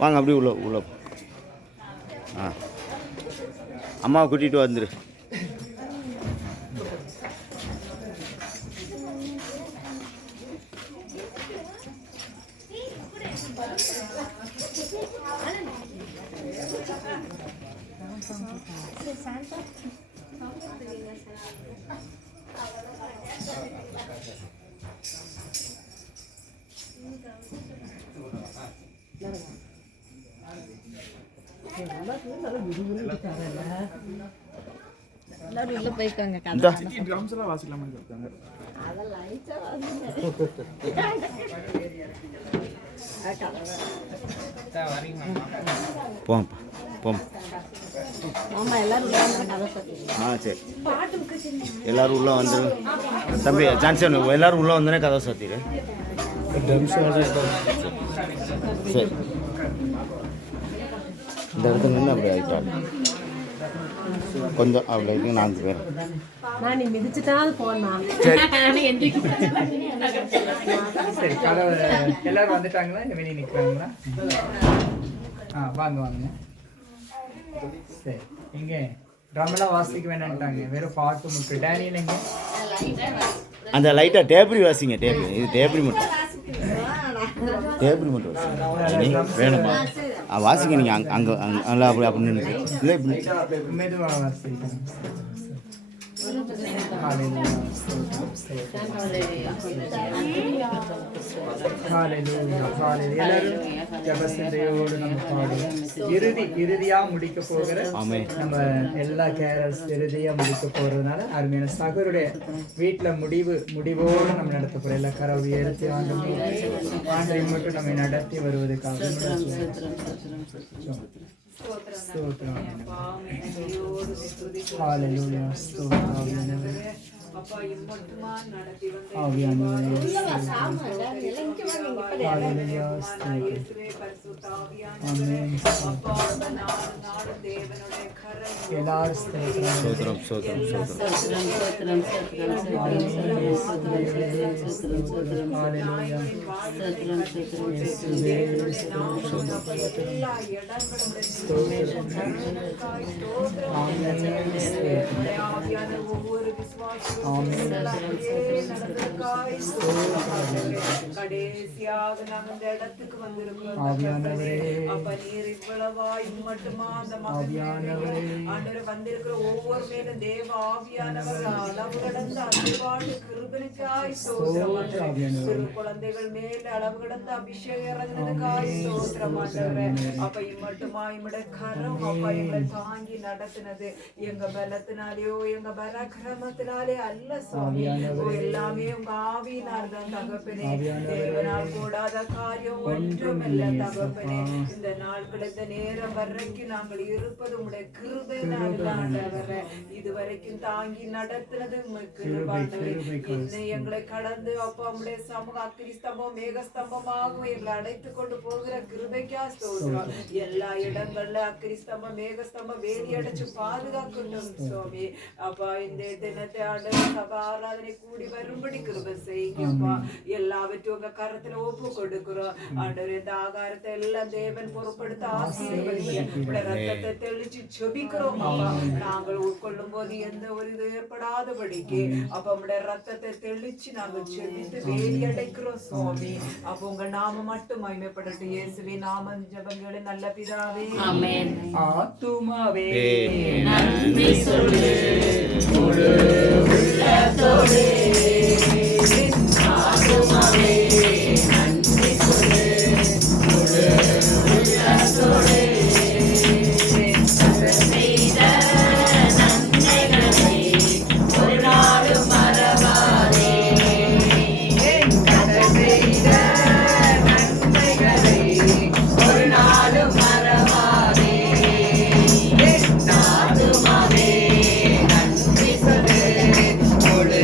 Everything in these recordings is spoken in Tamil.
வாங்க அப்படியே உள்ள ஆ அம்மாவை கூட்டிகிட்டு வந்துரு. சரி எல்லாரும் உள்ள வந்து தம்பி ஜான்சன் எல்லாரும் உள்ள வந்தோடனே கதை சாத்திடு. சரி இந்த இடத்துல நின்று அப்படி ஆகிட்டாங்க கொஞ்சம் அவ்வளோ இது 4 பேர். சரி எல்லாரும் வந்துட்டாங்களா? இந்த வெளியே நிற்கிறாங்களா? வாங்க வாங்க. சரி எங்கே ட்ரம்மெல்லாம் வாசிக்க வேணான்ட்டாங்க, வெறும் பாட்டு மட்டும். டேனியல் எங்கே? அந்த லைட்டாக டேப்ரி வாசிங்க. இது டேப்ரி மட்டும் வேணுமா? வாசிங்க நீங்கள் அங்கே அங்கே அப்படி அப்படின்னு இல்லை மெதுவாக வாசிக்கிறேன். இறுதியா முடிக்க போகிற நம்ம எல்லா கேரல்ஸ் இறுதியா முடிக்க போறதுனால அருமையான சகருடைய வீட்டுல முடிவோடு நம்ம நடத்த போறோம். எல்லா கரவு ஏற்றி ஆண்டை மட்டும் நம்ம நடத்தி வருவதற்காக அப்பா இம்மட்டுமா நடத்தி ஒவ்வொரு விசுவாசம் கடைசியாக நாங்க இந்த இடத்துக்கு வந்திருக்கோம். அப்ப நீர் இவ்வளவாய் மட்டுமா அந்த ஆண்டவர் வந்திருக்கிற ஒவ்வொரு மேலும் தேவ ஆவியானவர் அளவு கடந்த அன்பாடு கிருபைக்காய் ஸ்தோத்திரம். சிறு குழந்தைகள் மேல் அளவு கடந்த அபிஷேகம் இறங்குனதுக்காய் ஸ்தோத்திரம் ஆண்டவரே. அப்ப இம்மட்டுமா இம்முடைய கரம் அப்பா எங்களை தாங்கி நடத்தினது எங்க பலத்தினாலேயோ எங்க பராக்கிரமத்தினாலே அல்ல சுவாமி. எல்லாமே உங்க ஆவியினால் தான் தகப்பனே. தேவனால் கூடாத காரியம் ஒன்றுமில்ல தகப்பனே. இந்த நாட்கள் இந்த நேரம் வரைக்கும் நாங்கள் இருப்பது உங்களுடைய கிருபையினால் ஆண்டவரே. இதுவரைக்கும் தாங்கி நடத்தினது இன்னும் எங்களை கடந்து அப்பா உங்களுடைய சமூக அக்கினி ஸ்தம்பம் மேக ஸ்தம்பமாகவும் எங்களை அடைத்துக் கொண்டு போகிற கிருபைக்கா ஸ்தோத்திரம். எல்லா இடங்கள்ல அக்கினி ஸ்தம்பம் மேக ஸ்தம்பம் வேலி அடைச்சு பாதுகாக்கட்டும் சுவாமி. அப்பா இந்த தினத்தை ஆண்டவர் சபா ஆராதனை கூடி வரும்படி கிருபை செய்யுங்கப்பா. எல்லாவற்றும் உங்க கரத்துல ஒப்பு கொடுக்கிறோம் ஆண்டவர். இந்த ஆகாரத்தை எல்லாம் தேவன் பொறுப்படுத்த ஆசீர்வதிங்க. ரத்தத்தை தெளிச்சு ஜெபிக்கிறோம் அப்பா. நாங்கள் உட்கொள்ளும் போது எந்த ஒரு இது ஏற்படாதபடிக்கு அப்ப உங்களுடைய ரத்தத்தை தெளிச்சு நாங்கள் ஜெபித்து வேலி அடைக்கிறோம் சுவாமி. அப்ப உங்க நாம மட்டும் மகிமைப்படட்டும். இயேசுவின் நாமம் ஜெபங்களை நல்ல பிதாவே ஆமென். ஆத்துமாவே நன்றி சொல்லு முழு உள்ளத்தோடு. ஆத்துமாவே நன்றி சொல்லு முழு உள்ளத்தோடு. செய்த நன்மைகளை ஒரு நாளும் மறவாதே. செய்த நன்மைகளை ஒரு நாளும் மறவாதே. ஆத்துமாவே நன்றி சொல்லு முழு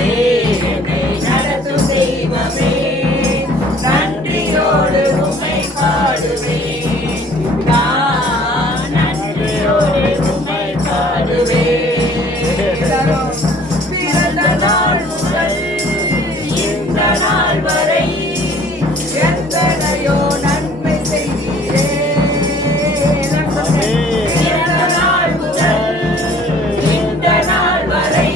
தெய்வமே என்னை நடத்தும் தெய்வமே நன்றியோடு உம்மை பாடுவேன் நான் நன்றியோடு உம்மை பாடுவேன் பிறந்த நாள் முதல் இந்த நாள் வரை எத்தனையோ நன்மை செய்தீரே பிறந்த நாள் முதல் இந்த நாள் வரை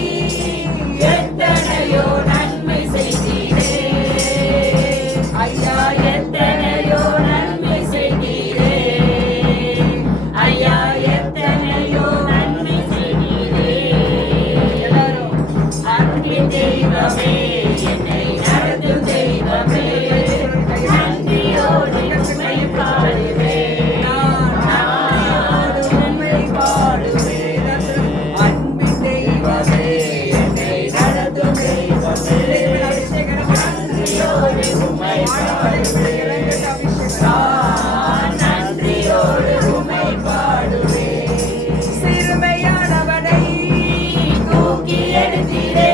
எத்தனையோ நன்மை செய்தீரே ஐயா எத்தனையோ நன்மை செய்தீரே ஐயா எத்தனையோ நன்மை செய்தீரே எல்லாரும் அன்பின் தெய்வமே என்னை நடத்தும் தெய்வமே நன்றியோடு உம்மை பாடுவேன் நன்றியோடு உம்மை பாடுவேன் அன்பின் தெய்வமே என்னை நடத்தும் தெய்வமே நன்றியோடு உம்மை பாடுவேன் நன்றியோடு உம்மை பாடுவேன் சிறுமையானவனை தூக்கி எடுத்தீரே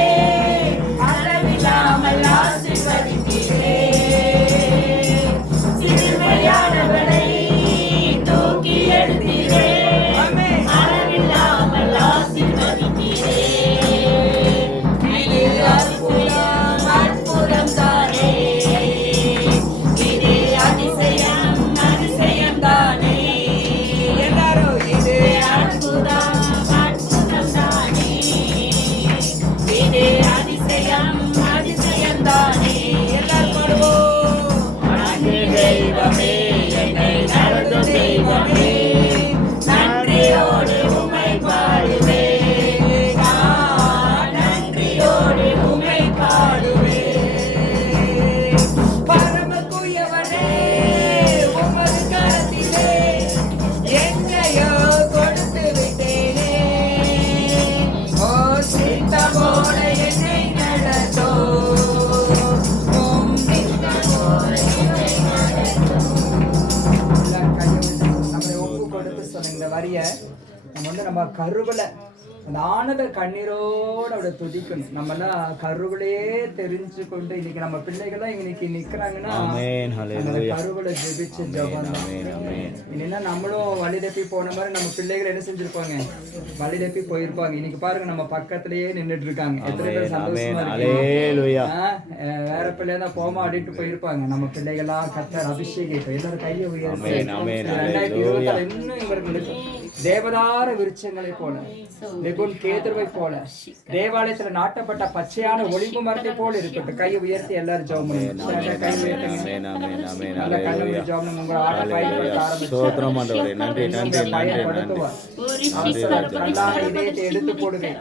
அளவில்லாமல் ஆசீர்வதித்தீரே சிறுமையானவனை தூக்கி எடுத்தீரே அளவில்லாமல் ஆசீர்வதித்தீரே இது அற்புதம் அற்புதம் தானே இது அதிசயம் அதிசயம் தானே எல்லாரும் இது அற்புதம் அற்புதம் தானே இது அதிசயம் அதிசயம் தானே எல்லாரும் பாடுவோம் நன்றி தெய்வமே என்னை நடத்தும் தெய்வமே நன்றியோடு உம்மை பாடுவேன் நான் நன்றியோடு உம்மை பாடுவேன் பரமக்குயவனே உமது கரத்திலே என்னையோ கொடுத்து விட்டேனே ஓ சித்தமோட என்னை நடத்தோ உம் சித்தமோட என்னை நடத்தோ எல்லாரும் கையை உயர்த்தி நம்மளை ஒப்பு கொடுத்து சொன்ன இந்த வரிய நம்ம கருவில அந்த ஆனத கண்ணீரோட அவட துதிக்கணும். நம்மலாம் கருவிலேயே தெரிஞ்சு கொண்டு இன்னைக்கு நம்ம பிள்ளைகள்லாம் இன்னைக்கு நிக்கிறாங்கன்னா ஆமென் அந்த ஹalleluya கருவில ஜெபிச்ச ஜெபம் தான். ஆமென் இல்லைன்னா நம்மளும் வழி தப்பி போன மாதிரி நம்ம பிள்ளைகள் என்ன செஞ்சிருப்பாங்க, வழி தப்பி போயிருப்பாங்க. இன்னைக்கு பாருங்க நம்ம பக்கத்திலேயே நின்றுட்டு இருக்காங்க. எத்தனை பேர் சந்தோஷமா இருக்கு. ஹalleluya வேற பிள்ளை தான் போமா ஆடிட்டு போயிருப்பாங்க. நம்ம பிள்ளைகளா கத்தர் அபிஷேகம் எல்லாரும் கையை உயர்த்தி ஆமென் ஆமென் 2024 இன்னும் இவர்களுக்கு தேவதார விருட்சங்களை போல லெபோன் கேதுருவை போல தேவாலயத்துல நாட்டப்பட்ட பச்சையான ஒளிவு மரத்தை போல இருக்கட்டும். கையை உயர்த்தி எல்லாரும் ஜெபம் பண்ணுங்க. கை உயர்த்துங்க. ஆமென் ஆமென் ஆமென் நல்ல கண்ணு மூடி ஜெபம் பண்ணுங்க. உங்க ஆட்ட பயன்படுத்த ஆரம்பிச்சு ஸ்தோத்திரம் ஆண்டவரே நன்றி நன்றி நன்றி நன்றி கல்லான இதயத்தை எடுத்து போடுவேன்.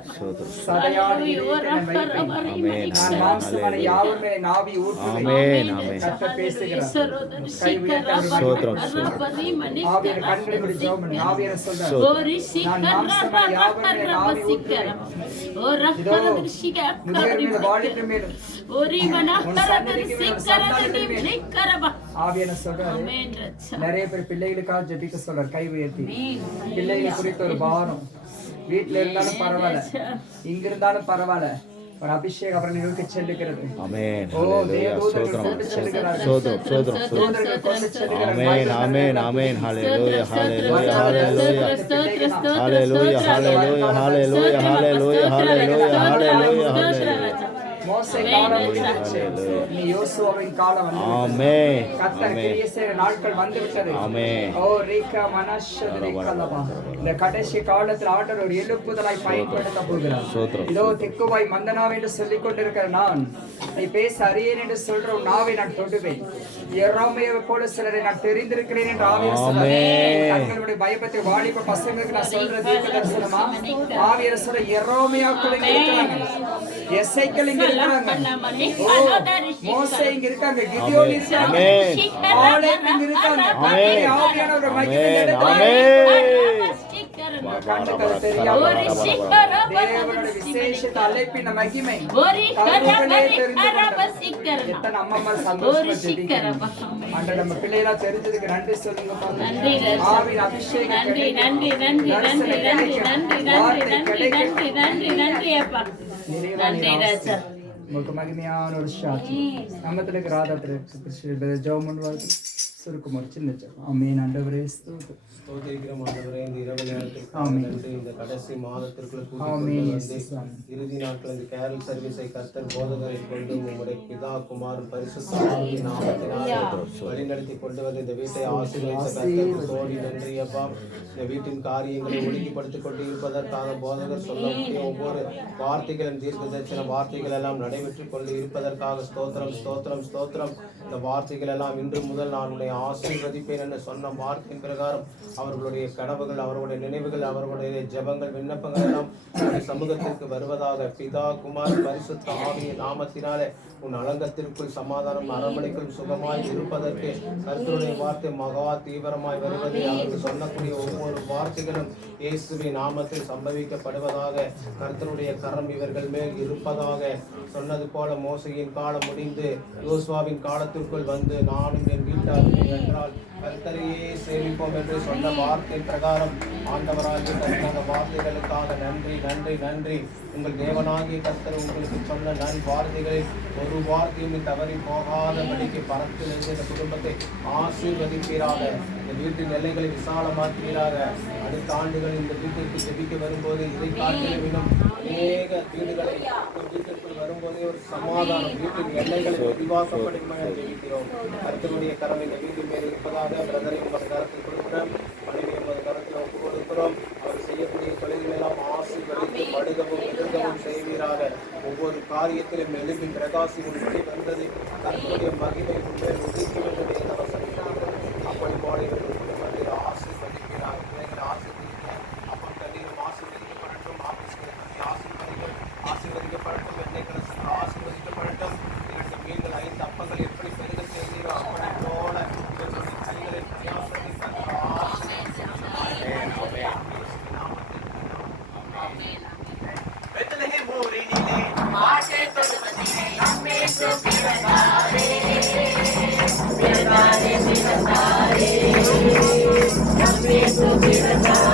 சதையான இதயத்தை நான் வைப்பேன். ஆமென் நான் மாம்சமான யாவருமே நாவி ஊற்றுவேன். ஆமென் ஆமென் கர்த்தர் பேசுகிறார். கை உயர்த்தி அவர் ஸ்தோத்திரம் ஆவியான கண்களை மூடி ஜெபம் பண்ணுங்க. ஆவியான சொல்றார், நான் மாம்சமான யாவருமே நாவி ஊற்றுவேன். இதோ முதியோர் மேலும் வாலிபர் மேலும் உன் சன்னதிக்கு மேலும் சந்தானத்தின் மேலும் ஆவியான சொல்றாரு. நிறைய பேர் பிள்ளைகளுக்காக ஜெபிக்க சொல்றாரு. கை உயர்த்தி பிள்ளைகளை குறித்த ஒரு பாரம், வீட்டுல இருந்தாலும் பரவாயில்ல, இங்க இருந்தாலும் பரவாயில்ல, ஒரு அபிஷேகம் அவரை நிறுத்தி செல்லுகிறது. ஆமென் ஓ ஹalleluya தேவதூதர்கள் ஸ்தோத்திரம் கொண்டு செல்லுகிறார்கள். ஸ்தோத்திரம் ஸ்தோத்திரம் தூதர்கள் கொண்டு செல்லுகிறார்கள். ஆமென் ஆமென் ஆமென் ஹalleluya ஹalleluya ஹalleluya ஹalleluya ஹalleluya ஹalleluya ஹalleluya ஹalleluya ஹalleluya ஹalleluya மோசே காலம் முடிஞ்சிருச்சு. நீ யோசுவாவின் காலம் வந்தது. ஆமென் கர்த்தர் கிரியை செய்கிற நாட்கள் வந்து விட்டது. ஆமென் ஓ ரீகா மனஷதரி கலவா. இந்த கடைசி காலத்தில் ஆண்டவர் ஒரு எழுப்புதலாய் பயன்படுத்த போகிறார். ஸ்தோத்திரம் இதோ திக்குவாய் மந்தனாவே என்று சொல்லிக் கொண்டிருக்கிற நான், நீ பேச அறியேன் என்று சொல்ற உன் நாவை நான் தொடுவேன். எரோமையை போல சிலரை நான் தெரிந்திருக்கிறேன் என்று ஆவியர் சொல்றார். தங்களுடைய பயபத்தை வாலிப பசங்களுக்கு நான் சொல்ற தீர்க்க தரிசனமா ஆவியர் சொல்ற எரோமையாக்கள் இங்க இருக்கிறாங்க, எசேக்கியேல் இங்க இருக்காங்க, மோசே இங்க இருக்காங்க, கிதியோன் இருக்காங்க, ஆலேப் இங்க இருக்காங்க. ஆவியானவர் மகிமை கண்ணுக்கு தெரியாம தேவனுடைய விசேஷ அழைப்பின் மகிமை தங்களுக்குள்ளே தெரிந்து எத்தனை அம்மா சந்தோஷமா ஜெபிக்கிறாங்க. ஆண்டவரே நம்ம பிள்ளைகளா தெரிஞ்சதுக்கு நன்றி சொல்லுங்க. ஆவியின் அபிஷேகம் நன்றி நன்றி நன்றி நன்றி நன்றி நன்றி நன்றி நன்றி நன்றி நன்றி அப்பா நன்றி ராஜா உங்களுக்கு மகிமையான ஒரு சாட்சி நம்மத்துல ராதாத்திர ஜெபம் வாழ்த்து சுருக்கம் ஒரு சின்ன ஜெபம். ஆமென். ஆண்டவரே ஸ்தோத்திரம். ஸ்தோத்திரிக்கிறோம் ஆண்டவரே, இந்த இரவு நேரத்திற்கு நன்றி. இந்த கடைசி மாதத்திற்குள் இறுதி நாட்கள் இந்த கேரல் சர்வீஸை கர்த்தர் போதகரை கொண்டு உங்களுடைய பிதா குமார் பரிசுத்த ஆவியின் நாமத்தினாலே வழிநடத்தி கொண்டு வந்து இந்த வீட்டை ஆசீர்வதித்த கர்த்தருக்கு கோடி நன்றி அப்பா. இந்த வீட்டின் காரியங்களை ஒழுங்குபடுத்திக் கொண்டு இருப்பதற்காக போதகர் சொல்லக்கூடிய ஒவ்வொரு வார்த்தைகளும் தீர்க்க தரிசன வார்த்தைகள் எல்லாம் நடைபெற்றுக் கொண்டு இருப்பதற்காக ஸ்தோத்திரம் ஸ்தோத்திரம் ஸ்தோத்திரம். இந்த வார்த்தைகள் எல்லாம் இன்று முதல் நான் உன்னை ஆசீர்வதிப்பேன் என்று சொன்ன வார்த்தையின் பிரகாரம் அவர்களுடைய கனவுகள், அவர்களுடைய நினைவுகள், அவர்களுடைய ஜெபங்கள், விண்ணப்பங்கள் எல்லாம் சமூகத்திற்கு வருவதாக பிதா குமார் பரிசுத்த ஆவியின் நாமத்தினாலே உன் அலங்கத்திற்குள் சமாதானம் அரண்மனைக்குள் சுகமாய் இருப்பதற்கு கர்த்தருடைய வார்த்தை மகா தீவிரமாய் வருவது அவர்கள் சொல்லக்கூடிய ஒவ்வொரு வார்த்தைகளும் இயேசுவின் நாமத்தில் சம்பவிக்கப்படுவதாக. கர்த்தருடைய கரம் இவர்கள் மேல் இருப்பதாக. சொன்னது போல மோசையின் காலம் முடிந்து யோசுவாவின் காலத்திற்குள் வந்து நானும் என் வீட்டார்கள் என்றால் கர்த்தரையே சேவிப்போம் என்று சொன்ன வார்த்தை பிரகாரம் ஆண்டவராகிய கர்த்தர் வார்த்தைகளுக்காக நன்றி நன்றி நன்றி. உங்கள் தேவனாகிய கர்த்தர் உங்களுக்கு சொன்ன நன் வார்த்தைகளில் ஒரு வார்த்தையும் தவறி போகாதபடிக்கு பறந்து நின்று இந்த குடும்பத்தை ஆசீர்வதிப்பீராக. இந்த வீட்டின் எல்லைகளை விசாலமாக்குவீராக. அடுத்த ஆண்டுகள் இந்த வீட்டிற்கு ஜெபிக்க வரும்போது இதை காட்டிலும் அநேக வீடுகளை வீட்டிற்குள் வரும்போதே ஒரு சமாதானம், வீட்டின் எல்லைகளை விரிவாக்கப்படுமா ஜெபிக்கிறோம். கர்த்தருடைய கரம் இந்த வீட்டின் மேல் இருப்பதாக. பிரதரை உங்கள் கரத்தில் கொடுக்கிறோம், மனைவி உங்கள் கரத்தில் ஒப்பு கொடுக்கிறோம். அவர் செய்யக்கூடிய தொழில்கள் எல்லாம் ஆசீர்வதித்து மடுகவும் எதிர்க்கவும் செய்வீராக. ஒவ்வொரு காரியத்திலும் எலும்பின் பிரகாசி உண்மை வந்தது. கர்த்தருடைய மகிமை உண்மை உதிக்கும் என்று வேதவசனம் அப்படி போல வந்து ஆசீர்வதிக்கிறார். பிள்ளைகளை ஆசீர்வதிக்க அப்பம் தண்ணீரும் ஆசீர்வதிக்கப்படட்டும். ஆசீர்வதிகள் ஆசீர்வதிக்கப்படட்டும். எண்ணெய் கலசங்கள் ஆசீர்வதிக்கப்படட்டும். இரண்டு மீன்கள் 5 அப்பங்கள் எப்படி பெருக செய்தீரோ அப்படி போல இவர்களுடைய கைகளை பிரயாசத்தை Namye